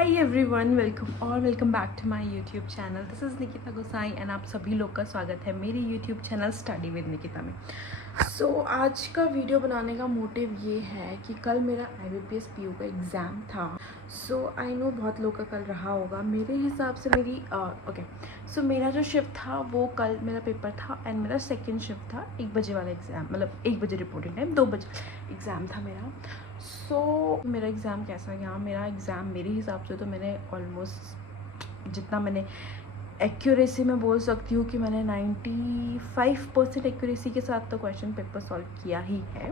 Hi everyone, welcome back to my YouTube channel. This is Nikita Gosai and आप सभी लोग का स्वागत है मेरी YouTube channel study with Nikita में। आज का वीडियो बनाने का मोटिव ये है कि कल मेरा IBPS PU का एग्ज़ाम था। आई नो बहुत लोग का कल रहा होगा। मेरे हिसाब से मेरा जो शिफ्ट था वो कल मेरा पेपर था एंड मेरा सेकेंड शिफ्ट था 1 बजे वाला एग्ज़ाम, मतलब 1 बजे रिपोर्टिंग टाइम, 2 बजे एग्ज़ाम था मेरा। मेरा एग्ज़ाम कैसा गया? मेरा एग्ज़ाम मेरे हिसाब से तो मैंने ऑलमोस्ट जितना मैंने एक्यूरेसी में बोल सकती हूँ कि मैंने 95% एक्यूरेसी के साथ तो क्वेश्चन पेपर सॉल्व किया ही है।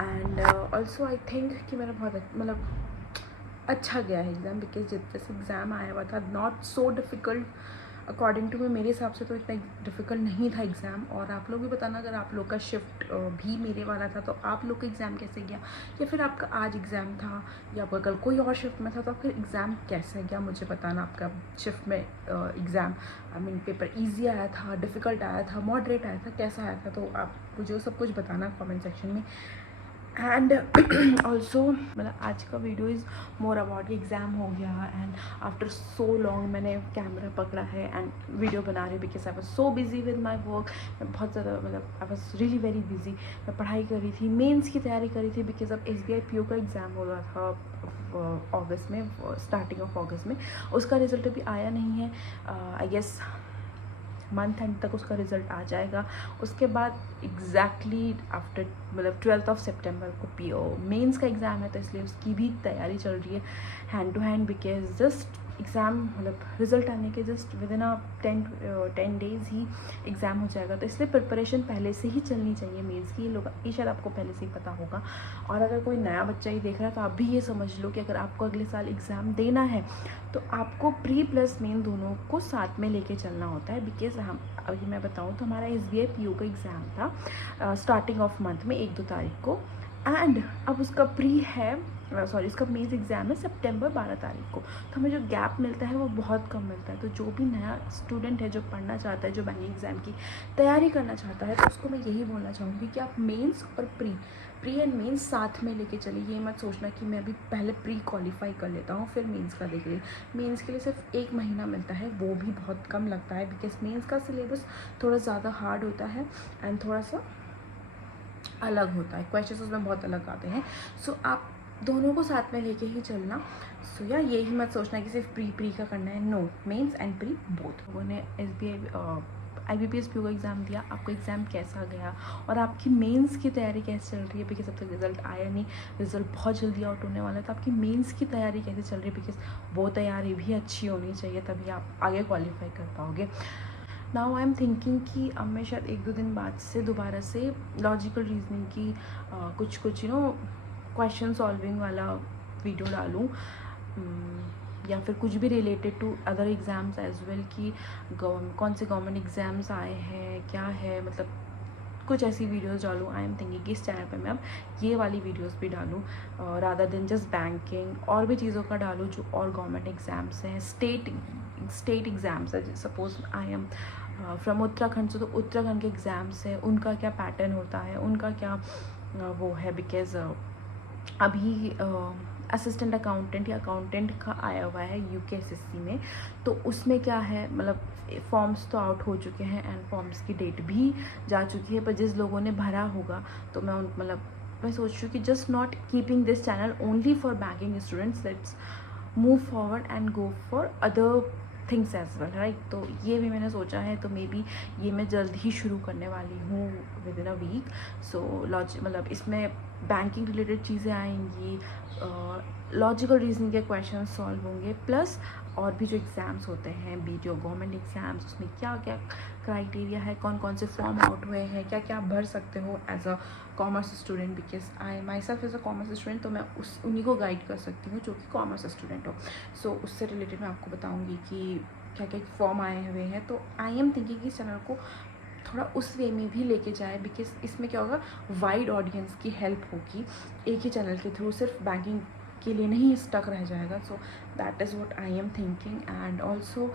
एंड ऑल्सो आई थिंक कि मेरा बहुत अच्छा गया है एग्ज़ाम, बिकॉज जैसे एग्ज़ाम आया हुआ था not so difficult according to मेरे हिसाब से तो इतना डिफ़िकल्ट नहीं था एग्ज़ाम। और आप लोग भी बताना अगर आप लोग का शिफ्ट भी मेरे वाला था तो आप लोग का एग्ज़ाम कैसे गया, या फिर आपका आज एग्ज़ाम था या आपका कल कोई और शिफ्ट में था तो फिर एग्ज़ाम कैसे गया मुझे बताना। आपका शिफ्ट में एग्ज़ाम पेपर ईजी आया था, डिफ़िकल्ट आया था, मॉडरेट आया था, कैसा आया था, तो आप मुझे सब कुछ बताना कमेंट सेक्शन में। एंड ऑल्सो मतलब आज का video is more about exam हो गया एंड आफ्टर सो लॉन्ग मैंने कैमरा पकड़ा है एंड वीडियो बना रही because I was so busy with my work. मैं बहुत ज़्यादा I was really very busy. मैं पढ़ाई कर रही थी, मेंस की तैयारी कर रही थी बिकॉज अब SBI PO का एग्ज़ाम हो रहा था अगस्त में, स्टार्टिंग ऑफ अगस्त में। उसका रिज़ल्ट अभी आया नहीं है। आई गेस मंथ एंड तक उसका रिज़ल्ट आ जाएगा। उसके बाद एग्जैक्टली आफ्टर 12 सितंबर को PO मेंस का एग्ज़ाम है, तो इसलिए उसकी भी तैयारी चल रही है hand to hand. Because just exam result आने के जस्ट विद इन 10 डेज़ ही एग्ज़ाम हो जाएगा, तो इसलिए प्रिपरेशन पहले से ही चलनी चाहिए मेंस की। ये शायद आपको पहले से ही पता होगा। और अगर कोई नया बच्चा ही देख रहा है तो आप भी ये समझ लो कि अगर आपको अगले साल एग्ज़ाम देना है तो आपको प्री प्लस मेन दोनों को साथ में लेके चलना होता है। बिकॉज हम अभी मैं बताऊँ तो हमारा SBI PO का एग्ज़ाम था स्टार्टिंग ऑफ मंथ में 1-2 तारीख को, एंड अब उसका इसका मेंस एग्ज़ाम है सितंबर 12 तारीख को। तो हमें जो गैप मिलता है वो बहुत कम मिलता है। तो जो भी नया स्टूडेंट है जो पढ़ना चाहता है, जो बैंकिंग एग्ज़ाम की तैयारी करना चाहता है, तो उसको मैं यही बोलना चाहूँगी कि आप मेंस और प्री एंड मेंस साथ में लेके चलिए। ये मत सोचना कि मैं अभी पहले प्री क्वालिफाई कर लेता हूँ फिर मेंस का देख ली। मेंस के लिए सिर्फ 1 महीना मिलता है, वो भी बहुत कम लगता है बिकॉज मेंस का सिलेबस थोड़ा ज़्यादा हार्ड होता है एंड थोड़ा सा अलग होता है, क्वेश्चंस उसमें बहुत अलग आते हैं। आप दोनों को साथ में लेके ही चलना। यही मत सोचना कि सिर्फ प्री का करना है। No, mains and pre both. लोगों ने IBPS PO का एग्ज़ाम दिया, आपका एग्ज़ाम कैसा गया और आपकी मेंस की तैयारी कैसे चल रही है? बिकॉज अब तक रिज़ल्ट आया नहीं, रिज़ल्ट बहुत जल्दी आउट होने वाला है, तो आपकी मेंस की तैयारी कैसे चल रही है? बिकॉज वो तैयारी भी अच्छी होनी चाहिए, तभी आप आगे क्वालिफाई कर पाओगे। नाउ आई एम थिंकिंग कि अब मैं शायद 1-2 दिन बाद से दोबारा से लॉजिकल रीजनिंग की कुछ क्वेश्चन सॉल्विंग वाला वीडियो डालूँ, या फिर कुछ भी related to other exams as well कि कौन से गवर्नमेंट एग्ज़ाम्स आए हैं, क्या है, मतलब कुछ ऐसी वीडियोस डालूँ। आई एम थिंकिंग कि इस चैनल पे मैं अब ये वाली वीडियोस भी डालूँ रादर देन जस्ट बैंकिंग, और भी चीज़ों का डालूँ जो और गवर्नमेंट एग्ज़ाम्स हैं, स्टेट एग्ज़ाम्स है। Suppose I am from Uttarakhand से, तो उत्तराखंड के एग्ज़ाम्स हैं, उनका क्या पैटर्न होता है, उनका क्या वो है। बिकॉज अभी असिस्टेंट अकाउंटेंट या अकाउंटेंट का आया हुआ है UKSSC में, तो उसमें क्या है, मतलब फॉर्म्स तो आउट हो चुके हैं एंड फॉर्म्स की डेट भी जा चुकी है, पर जिस लोगों ने भरा होगा तो मैं सोच रही हूँ कि just not keeping this channel only for banking students, let's move forward and go for other things as well, right. तो ये भी मैंने सोचा है, तो मे बी ये मैं जल्द ही शुरू करने वाली हूँ विद इन अ वीक। इसमें बैंकिंग रिलेटेड चीज़ें आएंगी, लॉजिकल रीजनिंग के क्वेश्चन सॉल्व होंगे, प्लस और भी जो एग्ज़ाम्स होते हैं BDO गवर्नमेंट एग्ज़ाम्स, उसमें क्या क्या क्राइटेरिया है, कौन कौन से फॉर्म आउट हुए हैं, क्या क्या आप भर सकते हो as a commerce student. Because I myself as a commerce student, तो मैं उन्हीं को गाइड कर सकती हूँ जो कि कॉमर्स स्टूडेंट हो। उससे रिलेटेड मैं आपको बताऊँगी कि क्या क्या फॉर्म आए हुए हैं। तो आई एम थिंकिंग कि इस चैनल को थोड़ा उस वे में भी लेके जाए, बिकॉज इसमें क्या होगा, वाइड ऑडियंस की हेल्प होगी। एक ही चैनल के थ्रू सिर्फ बैंकिंग के लिए नहीं स्टक रह जाएगा। So that is what I am thinking. And also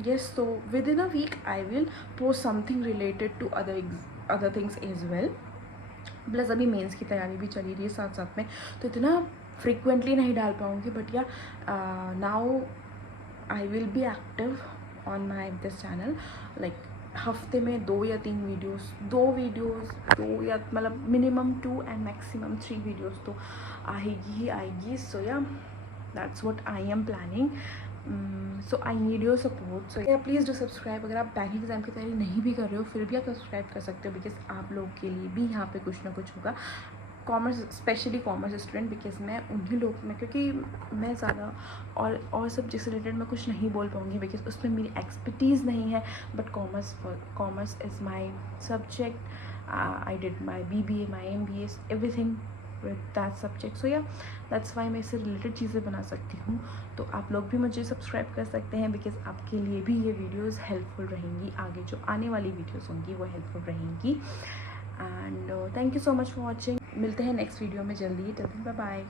yes, so within a week I will post something related to other things as well। Plus अभी मेंस की तैयारी भी चली रही है साथ साथ में, तो इतना फ्रिक्वेंटली नहीं डाल पाऊँगी, बट या now I will be active on my this channel. Like हफ्ते में 2 या 3 वीडियोस, 2 या मतलब मिनिमम 2 एंड मैक्सिमम 3 वीडियोस तो आएगी ही आएगी। So yeah that's what I am planning. So I need your support. So yeah please do subscribe. अगर आप बैंकिंग एग्जाम की तैयारी नहीं भी कर रहे हो फिर भी आप सब्सक्राइब कर सकते हो, बिकॉज आप लोग के लिए भी यहाँ पे कुछ ना कुछ होगा। Commerce, specially commerce student, because मैं उन्हीं लोग में, क्योंकि मैं ज़्यादा और सब्जेक्ट से रिलेटेड मैं कुछ नहीं बोल पाऊँगी बिकॉज उसमें मेरी एक्सपर्टीज़ नहीं है। But commerce is my subject. I did my BBA, my MBA, everything with that subject. So yeah that's Y मैं इससे रिलेटेड चीज़ें बना सकती हूँ। तो आप लोग भी मुझे सब्सक्राइब कर सकते हैं, बिकॉज आपके लिए भी ये वीडियोज़ हेल्पफुल रहेंगी। आगे जो आने वाली वीडियोज़ होंगी वो हेल्पफुल रहेंगी। And thank you so much for watching. मिलते हैं नेक्स्ट वीडियो में जल्दी। Till then bye bye.